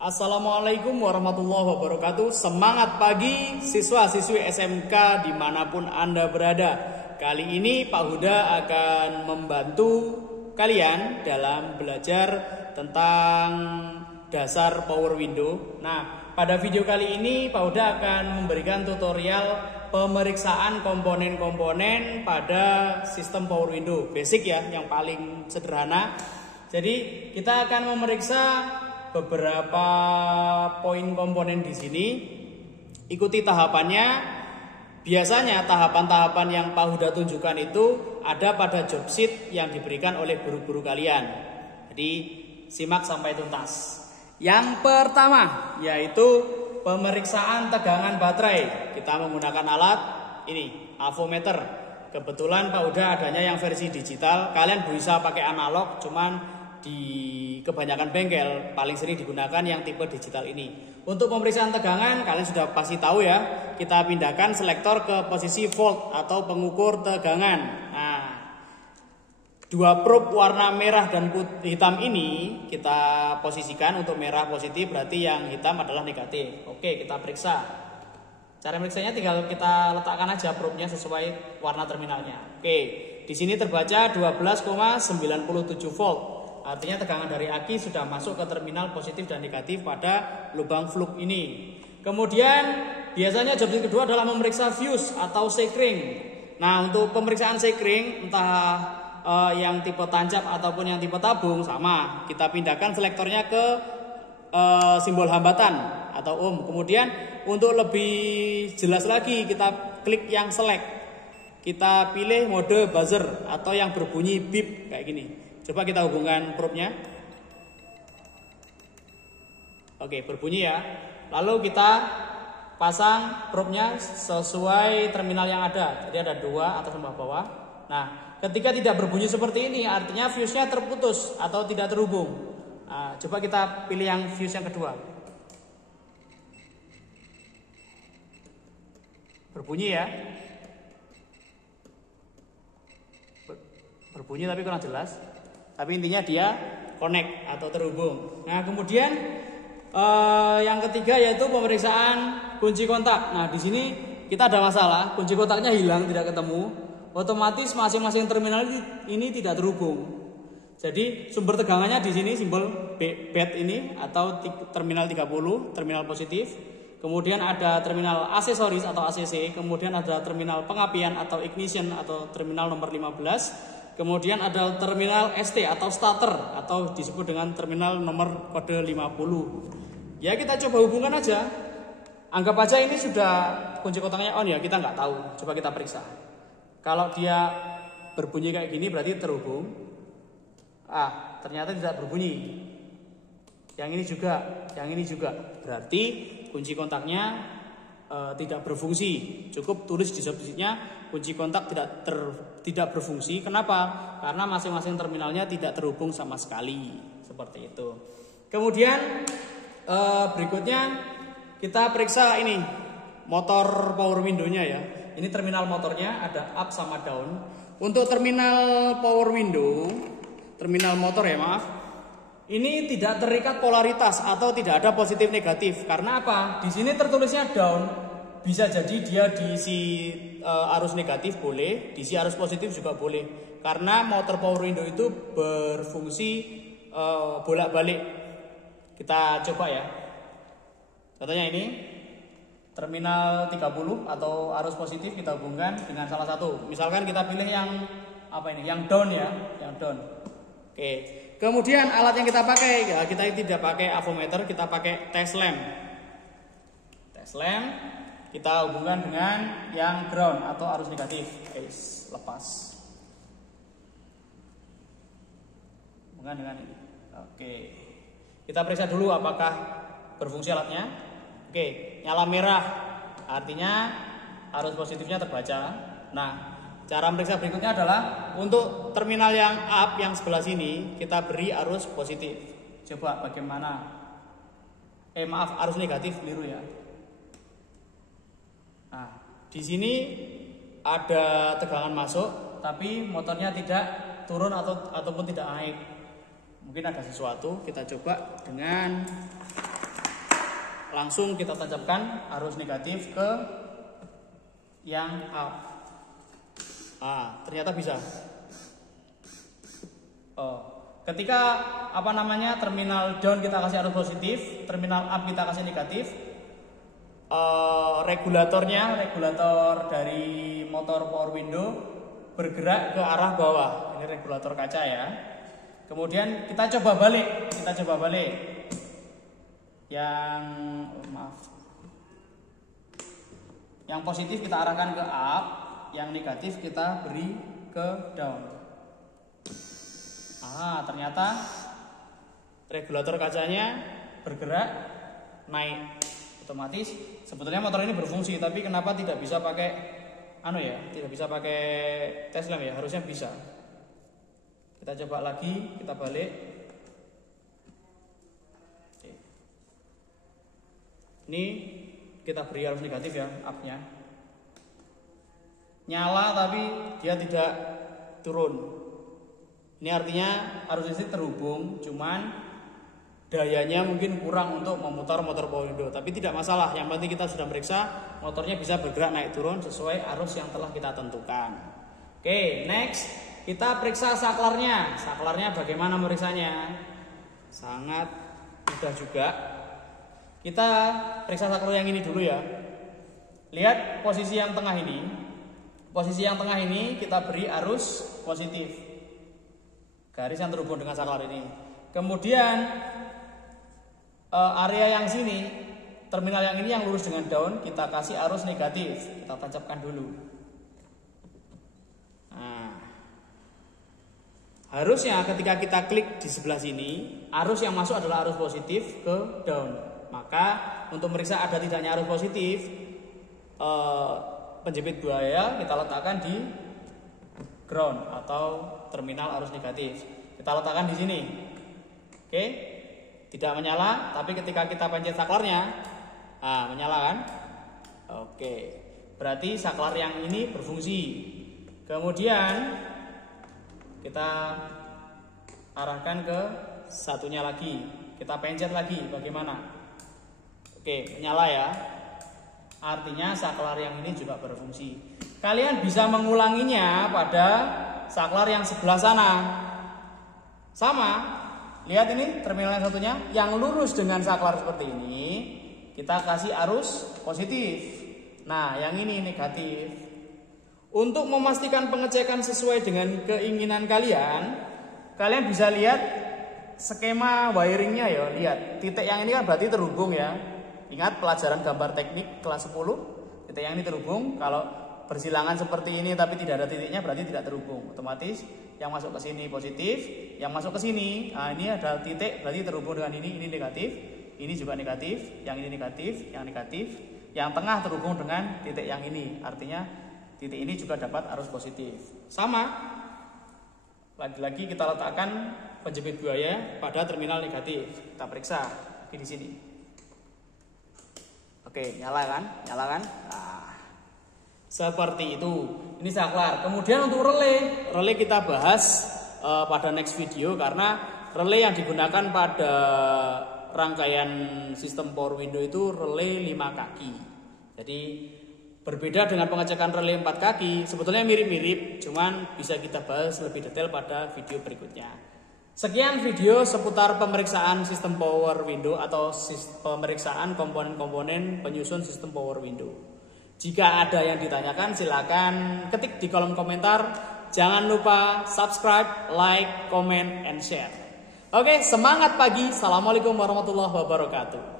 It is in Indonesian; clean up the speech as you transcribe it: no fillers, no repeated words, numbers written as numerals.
Assalamualaikum warahmatullahi wabarakatuh. Semangat pagi siswa-siswi SMK dimanapun Anda berada. Kali ini Pak Huda akan membantu kalian dalam belajar tentang dasar Power Window. Nah, pada video kali ini Pak Huda akan memberikan tutorial pemeriksaan komponen-komponen pada sistem Power Window. Basic ya, yang paling sederhana. Jadi kita akan memeriksa beberapa poin komponen di sini. Ikuti tahapannya. Biasanya tahapan-tahapan yang Pak Huda tunjukkan itu ada pada job sheet yang diberikan oleh guru-guru kalian. Jadi simak sampai tuntas. Yang pertama yaitu pemeriksaan tegangan baterai. Kita menggunakan alat ini, avometer. Kebetulan Pak Huda adanya yang versi digital. Kalian bisa pakai analog, cuman di kebanyakan bengkel paling sering digunakan yang tipe digital ini. Untuk pemeriksaan tegangan kalian sudah pasti tahu ya, kita pindahkan selektor ke posisi volt atau pengukur tegangan. Nah, dua probe warna merah dan hitam ini kita posisikan. Untuk merah positif berarti yang hitam adalah negatif. Oke, kita periksa. Cara meriksanya tinggal kita letakkan aja probe-nya sesuai warna terminalnya. Oke, di sini terbaca 12,97 volt. Artinya tegangan dari aki sudah masuk ke terminal positif dan negatif pada lubang flux ini. Kemudian biasanya job kedua adalah memeriksa fuse atau sekring. Nah, untuk pemeriksaan sekring entah yang tipe tancap ataupun yang tipe tabung sama. Kita pindahkan selektornya ke simbol hambatan atau ohm. Kemudian untuk lebih jelas lagi kita klik yang select. Kita pilih mode buzzer atau yang berbunyi beep kayak gini. Coba kita hubungkan probe-nya. Oke, berbunyi ya. Lalu kita pasang probe-nya sesuai terminal yang ada. Jadi ada dua, atas sama bawah. Nah, ketika tidak berbunyi seperti ini, artinya fuse-nya terputus atau tidak terhubung. Nah, coba kita pilih yang fuse yang kedua. Berbunyi ya. Berbunyi tapi kurang jelas. Tapi intinya dia connect atau terhubung. Nah, kemudian yang ketiga yaitu pemeriksaan kunci kontak. Nah, di sini kita ada masalah, kunci kontaknya hilang, tidak ketemu. Otomatis masing-masing terminal ini tidak terhubung. Jadi sumber tegangannya di sini simbol BAT ini atau terminal 30, terminal positif. Kemudian ada terminal aksesoris atau ACC, kemudian ada terminal pengapian atau ignition atau terminal nomor 15. Kemudian ada terminal ST atau starter atau disebut dengan terminal nomor kode 50. Ya, kita coba hubungkan aja. Anggap aja ini sudah kunci kontaknya on ya, kita nggak tahu. Coba kita periksa. Kalau dia berbunyi kayak gini berarti terhubung. Ternyata tidak berbunyi. Yang ini juga. Berarti kunci kontaknya tidak berfungsi. Cukup tulis di job sheet-nya kunci kontak tidak berfungsi. Kenapa? Karena masing-masing terminalnya tidak terhubung sama sekali. Seperti itu. Kemudian berikutnya kita periksa ini motor power window-nya ya. Ini terminal motornya ada up sama down. Untuk terminal power window, terminal motor ya maaf, ini tidak terikat polaritas atau tidak ada positif negatif. Karena apa? Di sini tertulisnya down. Bisa jadi dia diisi arus negatif boleh, diisi arus positif juga boleh. Karena motor power window itu berfungsi bolak-balik. Kita coba ya. Contohnya ini terminal 30 atau arus positif kita hubungkan dengan salah satu. Misalkan kita pilih yang apa ini? Yang down ya, yang down. Oke. Kemudian alat yang kita pakai, ya, kita tidak pakai avometer, kita pakai test lamp. Test lamp kita hubungkan dengan yang ground atau arus negatif. Lepas. Hubungkan dengan ini. Oke. Kita periksa dulu apakah berfungsi alatnya. Oke, nyala merah. Artinya arus positifnya terbaca. Nah, cara meriksa berikutnya adalah untuk terminal yang up yang sebelah sini kita beri arus positif. Coba bagaimana? Arus negatif keliru ya. Nah, di sini ada tegangan masuk, tapi motornya tidak turun ataupun tidak naik. Mungkin ada sesuatu. Kita coba dengan langsung kita tancapkan arus negatif ke yang up. Ternyata bisa. Ketika terminal down kita kasih arus positif, terminal up kita kasih negatif, regulator dari motor power window bergerak ke arah bawah. Ini regulator kaca ya. Kemudian kita coba balik. Yang positif kita arahkan ke up, yang negatif kita beri ke down. Ternyata regulator kacanya bergerak naik otomatis. Sebetulnya motor ini berfungsi, tapi kenapa tidak bisa pakai tidak bisa pakai tail lamp ya? Harusnya bisa. Kita coba lagi, kita balik. Ini kita beri arus negatif ya, up-nya. Nyala tapi dia tidak turun. Ini artinya arus listrik terhubung, cuman dayanya mungkin kurang untuk memutar motor power window. Tapi tidak masalah, yang penting kita sudah meriksa motornya bisa bergerak naik turun sesuai arus yang telah kita tentukan. Oke, next kita periksa saklarnya. Saklarnya bagaimana meriksanya? Sangat mudah juga. Kita periksa saklar yang ini dulu ya. Lihat posisi yang tengah ini. Posisi yang tengah ini kita beri arus positif. Garis yang terhubung dengan saklar ini. Kemudian area yang sini, terminal yang ini yang lurus dengan down, kita kasih arus negatif. Kita tancapkan dulu. Harusnya ketika kita klik di sebelah sini, arus yang masuk adalah arus positif ke down. Maka untuk meriksa ada tidaknya arus positif, penjepit buaya kita letakkan di ground atau terminal arus negatif. Kita letakkan di sini. Oke, tidak menyala, tapi ketika kita pencet saklarnya, menyala kan? Oke, berarti saklar yang ini berfungsi. Kemudian kita arahkan ke satunya lagi, kita pencet lagi, bagaimana? Oke, menyala ya. Artinya saklar yang ini juga berfungsi. Kalian bisa mengulanginya pada saklar yang sebelah sana. Sama, lihat ini terminal yang satunya yang lurus dengan saklar seperti ini, kita kasih arus positif. Nah, yang ini negatif. Untuk memastikan pengecekan sesuai dengan keinginan kalian bisa lihat skema wiringnya ya. Lihat, titik yang ini kan berarti terhubung ya. Ingat pelajaran gambar teknik kelas 10, titik yang ini terhubung. Kalau bersilangan seperti ini tapi tidak ada titiknya berarti tidak terhubung. Otomatis yang masuk ke sini positif, yang masuk ke sini, ini ada titik berarti terhubung dengan ini negatif, ini juga negatif, yang ini negatif, yang negatif, yang tengah terhubung dengan titik yang ini. Artinya titik ini juga dapat arus positif. Sama, lagi-lagi kita letakkan penjepit buaya pada terminal negatif. Kita periksa lagi di sini. Oke, nyala kan? Seperti itu. Ini saklar. Kemudian untuk relay kita bahas pada next video karena relay yang digunakan pada rangkaian sistem power window itu relay 5 kaki. Jadi berbeda dengan pengecekan relay 4 kaki, sebetulnya mirip-mirip, cuman bisa kita bahas lebih detail pada video berikutnya. Sekian video seputar pemeriksaan sistem power window atau pemeriksaan komponen-komponen penyusun sistem power window. Jika ada yang ditanyakan silakan ketik di kolom komentar. Jangan lupa subscribe, like, comment, and share. Oke, semangat pagi. Assalamualaikum warahmatullahi wabarakatuh.